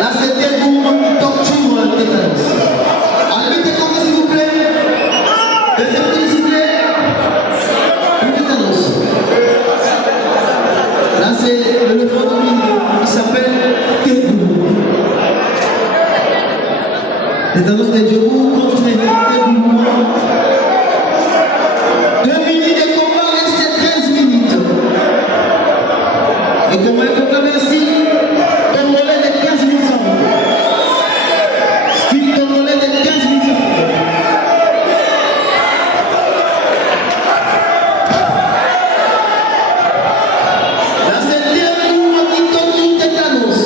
Là, c'était pour une torture le tétanos. Allez, tétanos, s'il vous plaît. Deuxième tour, s'il vous plaît. Le tétanos. Là, c'est le fondement. Il s'appelle Tébou. Tétanos de Djibou contre Tébou. 2 minutes de combat, restait 13 minutes. Et comment est-ce qu'on merci Congolais de 15 000 ans. Style Congolais de 15 000 ans. Là, c'est Tébou qui tombe tétanos.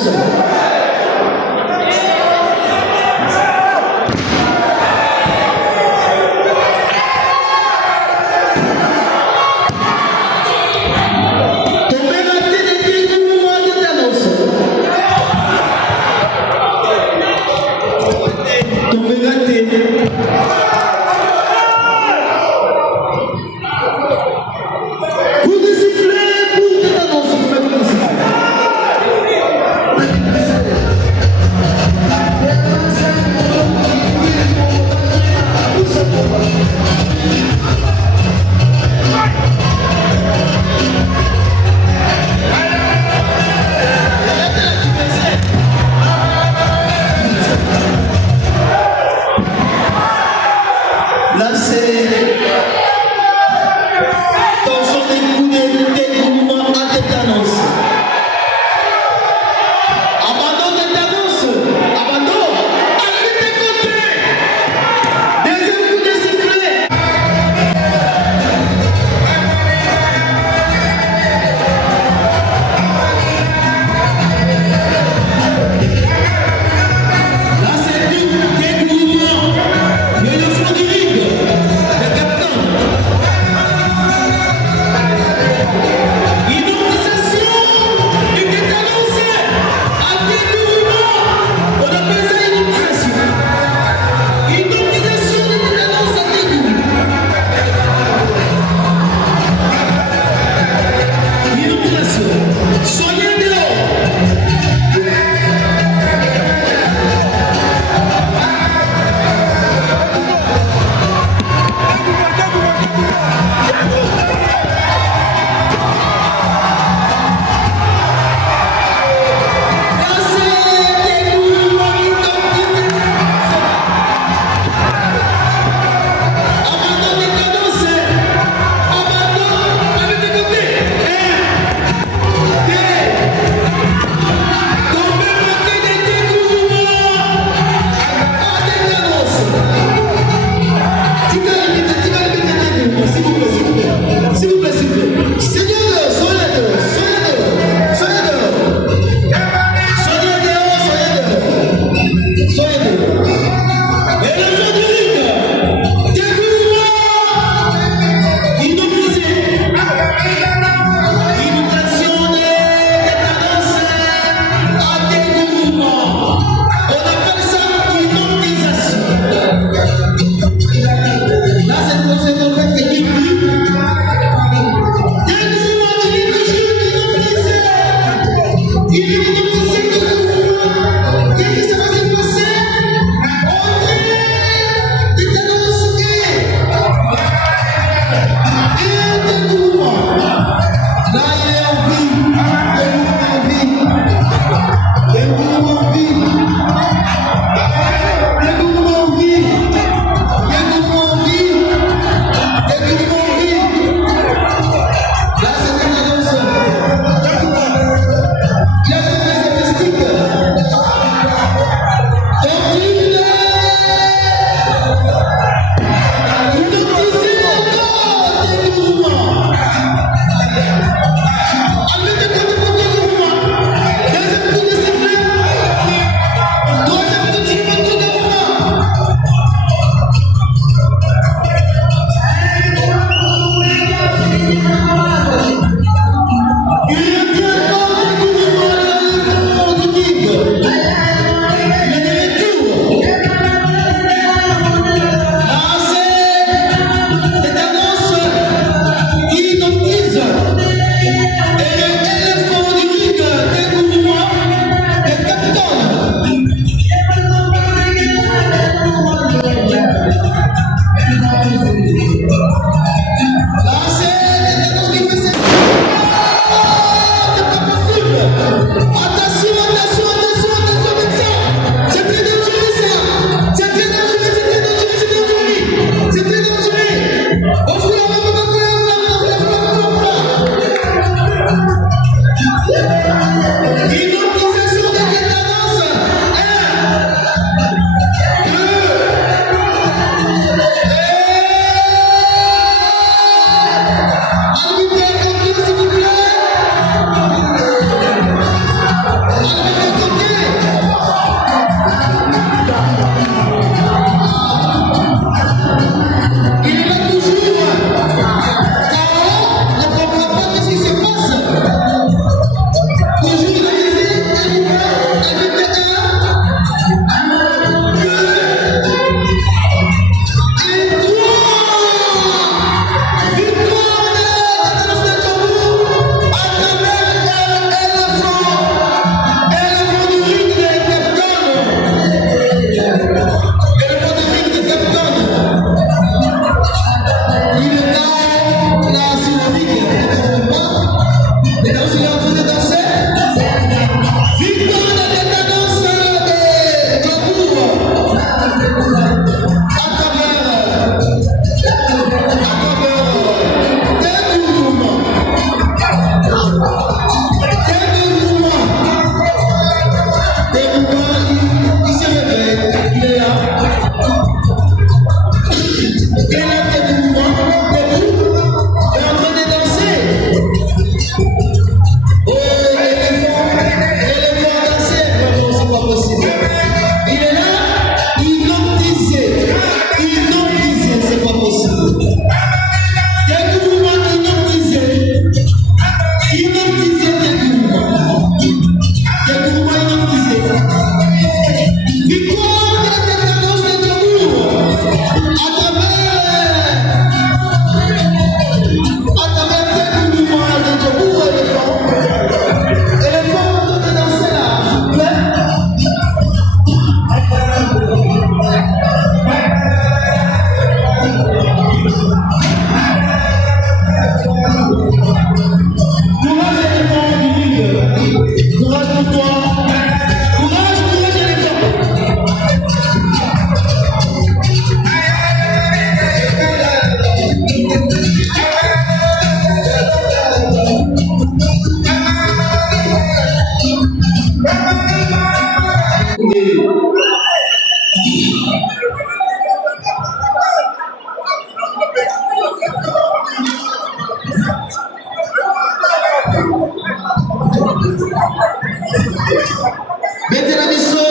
Mettez la mission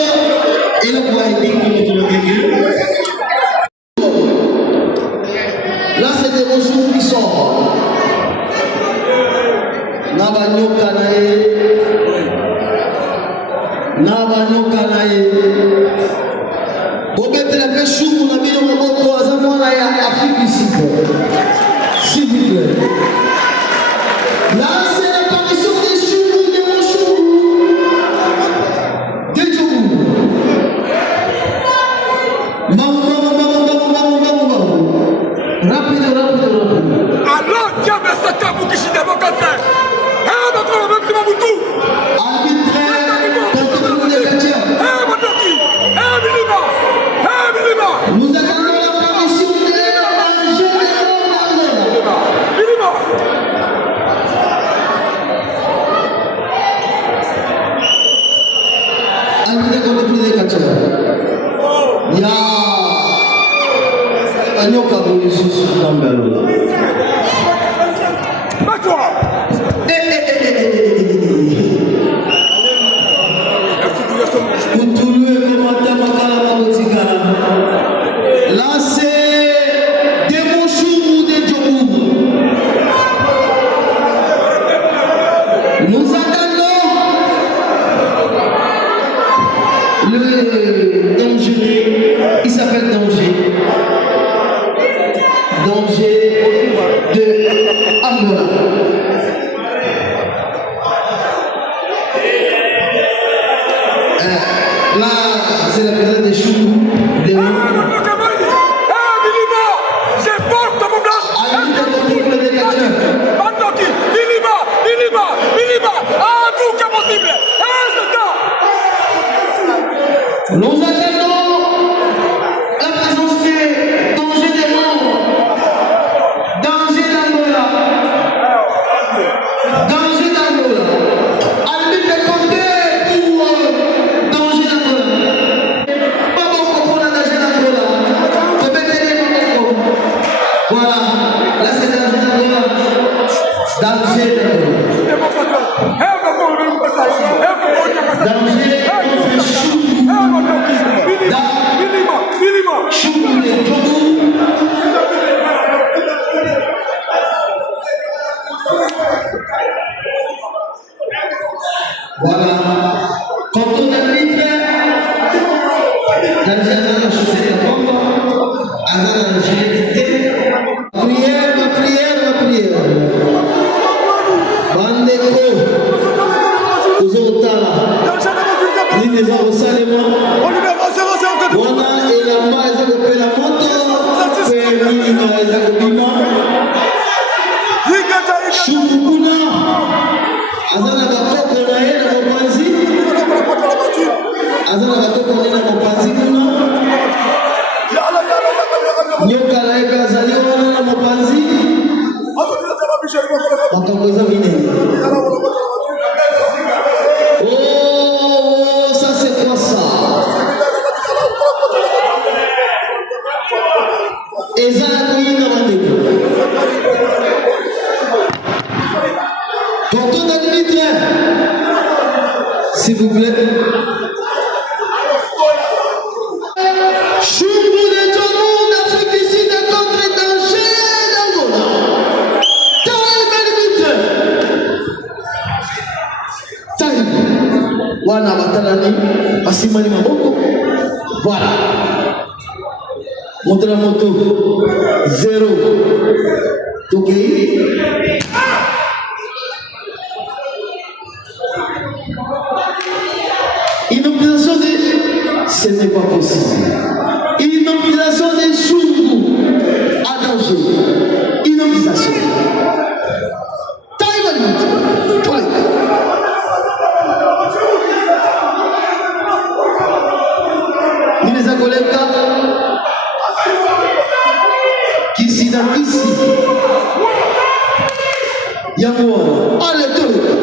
et le poids là, c'est des ressources qui sortent. Nabanyoka nae. Bobete la pêche on a mis le moment à moi là à Afrique ici. S'il vous plaît. Là, c'est l'apparition des choux, des rochous, des choux. Rapide. Alors, tiens, mais c'est un bout qui s'y démocrate. Notre même qui m'a boutou. Nous attendons l'apparition de là, c'est des mouchous ou des djobou. Nous attendons le danger. Il s'appelle danger. Danger de Angola. Là, c'est la présence des choux. Nous attendons la présence des dangers des morts, danger d'Angola, Albi fait compter pour danger d'Angola. Pas beaucoup pour la danger d'Angola, peut mettre les mots. Voilà, là c'est danger d'Angola. Danger voilà. Quand on habite dans la chaussée de pompe, prière. Bandeko, aux otala, les gens au Salema, voilà, et la main, ils ont fait la moto, ils ont bima, Choukuna, Azana Bakoko na yena mopanzi, Azana Bakoko na yena mopanzi kuna, Nyoka na yeka azali wana na mopanzi, Bakamweza minene. Oh, ça c'est quoi ça? Ezala kuyinga mandeko. Tonton Dimitri, s'il vous plaît. Choubou de Djobou d'Afrique du Sud contre danger d'Angola. Taïm. Wana batalani, asimani maboko. Voilà. Monte la moto. 0. Tokei. Innomination de... Ce n'est pas possible. Innomination des choubou à danger. Innomination. Nineza koleka kisi na kisi yango ale toleka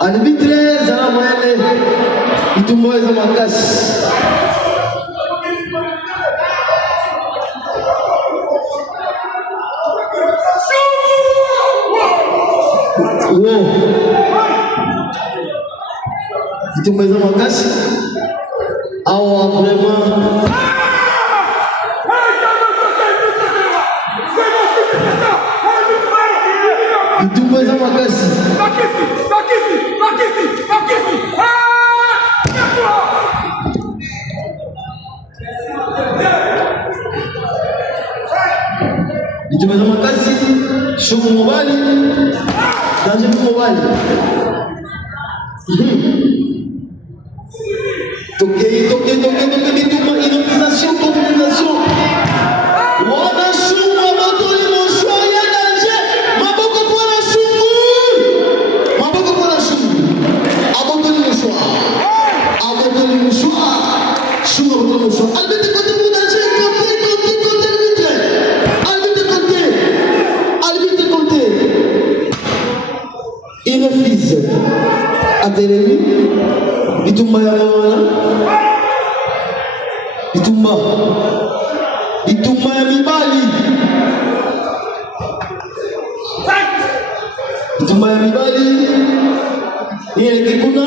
arbitre za mwele itumbo eza makasi. Bitumba eza makasi. Awa vraiment bitumba eza makasi. Bitumba eza makasi. Shumu mobali danger mobali. Toquei, bitumba, inopisation, combinação. Wana shumu, abatoli moshwa ya danger. Maboko pona shumu. Maboko pona shumu. Abatoli moshwa. Abatoli moshwa. Shumu abatoli moshwa. Albite kote mu danger, kote arbitre. Albite kote. Il refuse. Atelemi. Bitumba ya wana. Bitumba ya mibali. Bitumba ya mibali. Ile kikuna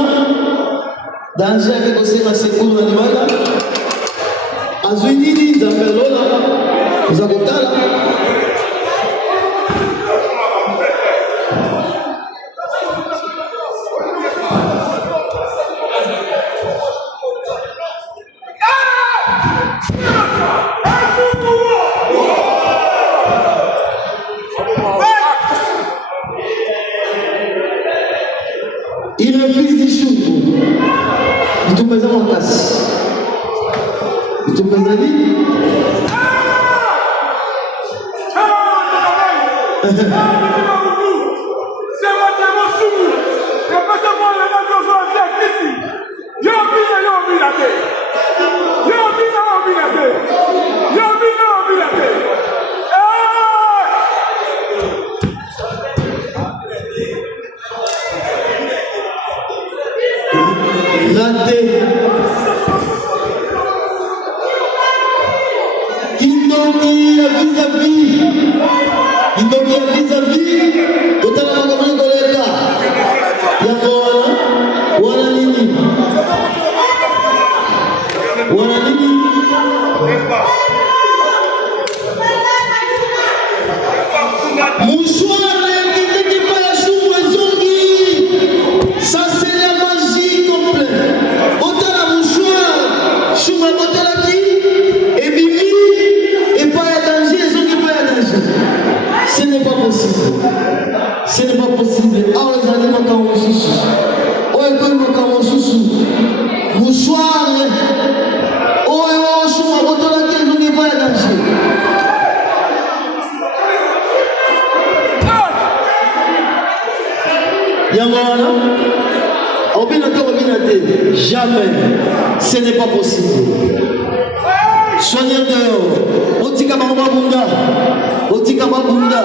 danger yake kusema sekuru na nimana. Azwinini za melola za kutala. Il refuse du chou. Il tombe dans la casse. Il tombe dans la vie. Raté. Indoki vis-à-vis. Indoki vis-à-vis. Totala makamani koleka. Yako wana nini? Wana nini? Mouchoir qui pas la chou et zongi. Ça c'est la magie complète. Autant la mouchoir, chou autant la qui et bimi et pas la danger, zongi pas la danger. Ce n'est pas possible. Ce n'est pas possible. Ah les animaux quand on sous. Oh quand on sous. Mouchoir. Oh chou autant la qui zongi pas la danger. Yamana, jamais, ce n'est pas possible. Soignez dehors, Otika Mabunda, Otika Mabunda.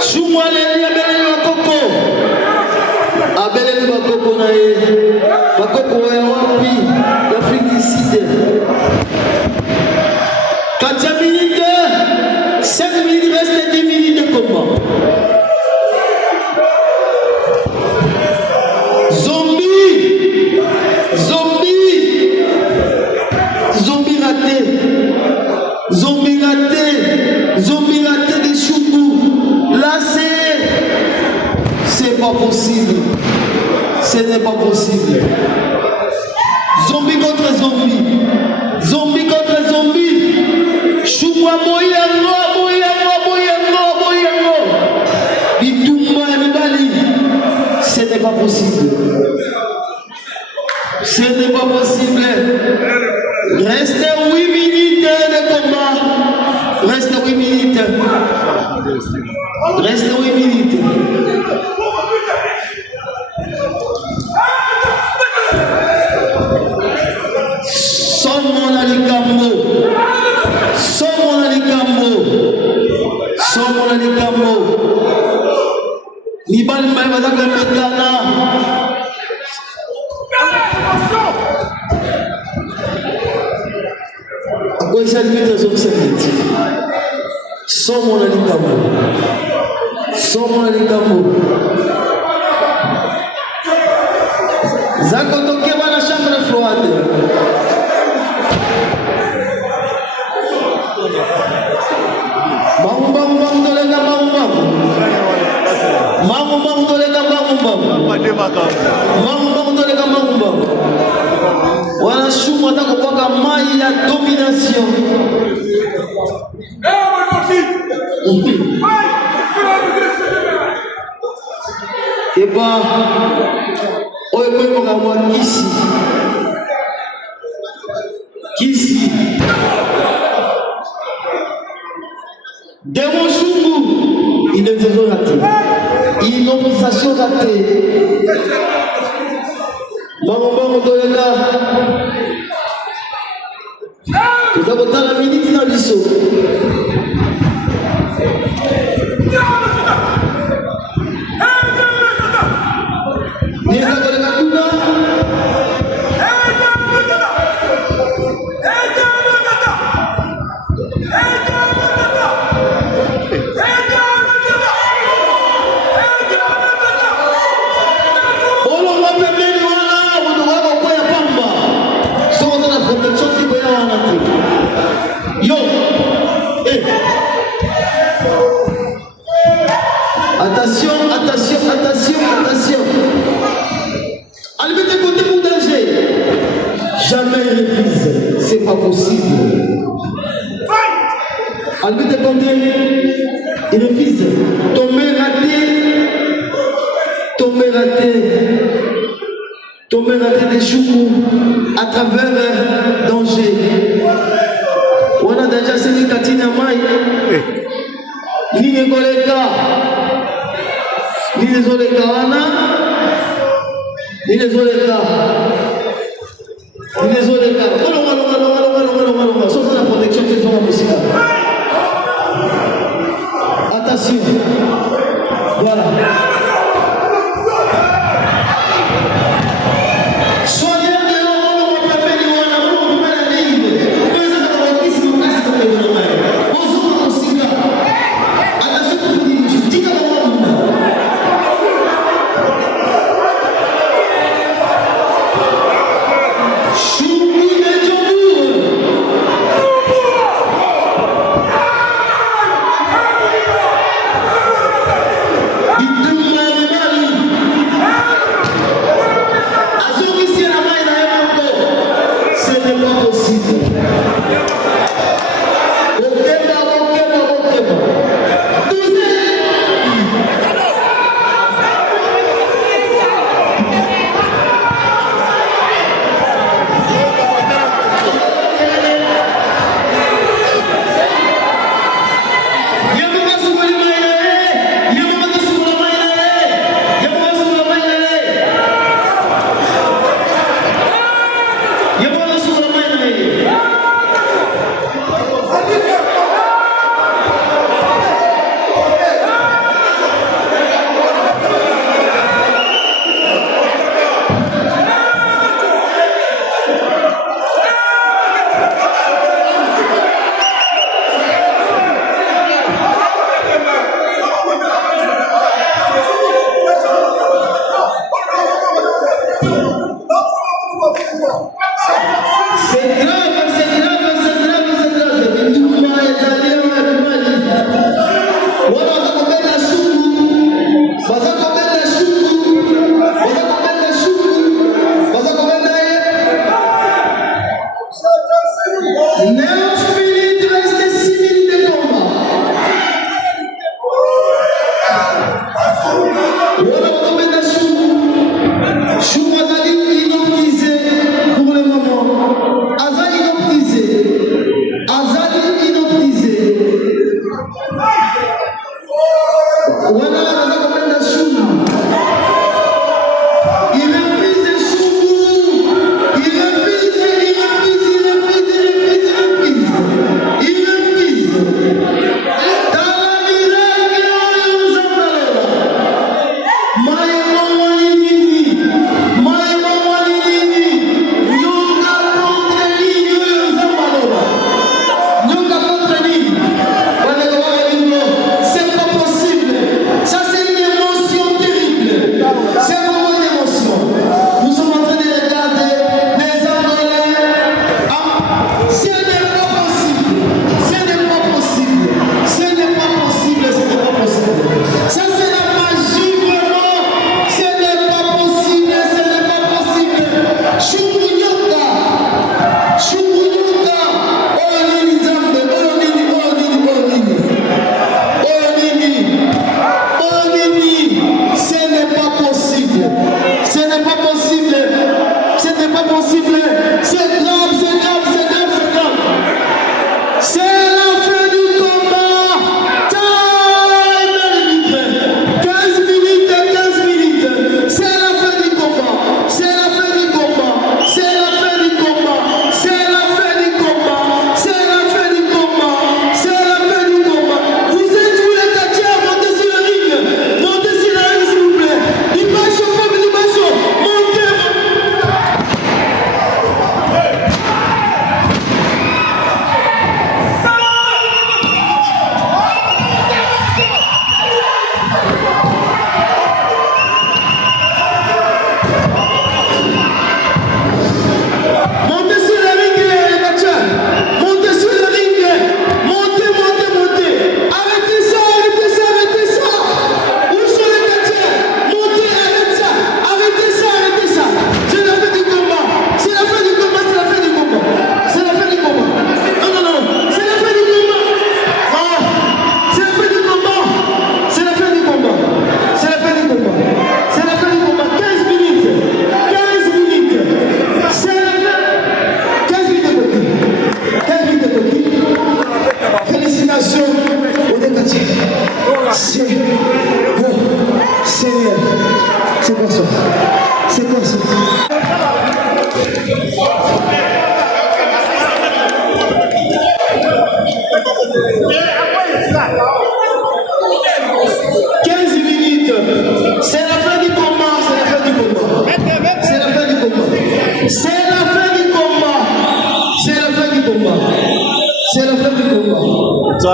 Choumaleli abeleli bakoko, abeleli bakoko na ye, bakoko ya wapi, d'Afrique du Sud. 4 minutes, 5 minutes, reste 10 minutes de combat. Zombie, zombie, zombie raté, zombie raté, zombie raté des choubous. Là c'est pas possible. Ce n'est pas possible. Zombie contre zombie. Zombie contre zombie. Chouma moyengo, moyengo, moyengo, moyengo. Bitumba et Mibali. Ce n'est pas possible. Ce n'est pas possible. Reste 8 minutes de combat. Reste 8 minutes. Reste 8 minutes. Somos mona likambo. Libali mai baza kopetana. Akoisa limite zokisakiti. So mona likambo. So mona likambo. Zako toke bana chambre froide. Mamu tolega mamu. Mamu tolega mamu. Wana shuma tako kwa mai ya domination. Eba oye kwa mwa kisi démon chungu inaudition ratée inaudition ratée bango toyeka tozakotala miniti na biso nizakoleka kuna Attention. Allez, mettez côté pour danger. Jamais il refuse. C'est pas possible. Allez, mettez côté. Il refuse. Tomber raté des choux à travers danger. On a déjà séni Katina Mai. Ligne Goleka. Nilizoleka wana longa sans la protection que sont musique. Attention. Voilà.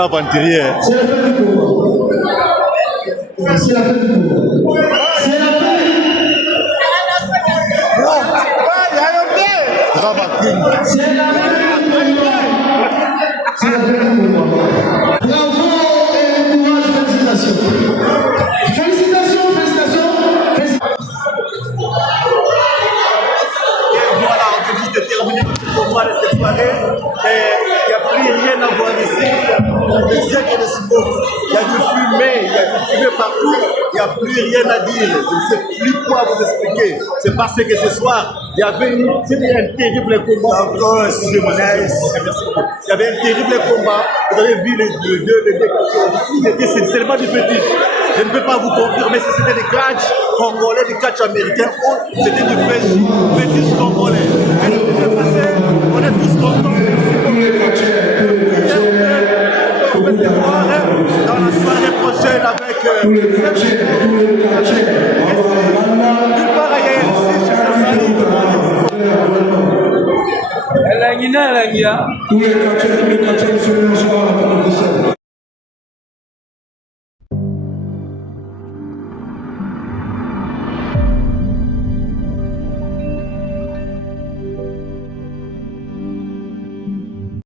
aventurier. C'est la fin du combat. C'est la fin du combat. C'est la fin. C'est la fin du combat. C'est la fin du combat. Bravo et courage, félicitations. Félicitations, félicitations. Et voilà, on peut juste terminer ce combat de cette soirée. Il n'y a plus rien à voir ici. Le siècle de sport. Il y a du fumée partout. Il n'y a plus rien à dire. Je ne sais plus quoi vous expliquer. C'est parce que ce soir, il y avait un terrible combat. Encore, excusez-moi, il y avait un terrible combat. Vous avez vu les deux. C'est tellement du fétiche. Je ne peux pas vous confirmer si c'était des catch congolais, des catch américains ou c'était du fétiche congolais. Mais ce qui s'est passé, on est tous contents. On peut te voir dans la soirée prochaine avec Tous les catchers. nulle part ailleurs ici chez Safari. Elangi na elangi ya. Tous les catchers, nous sommes à la professeur.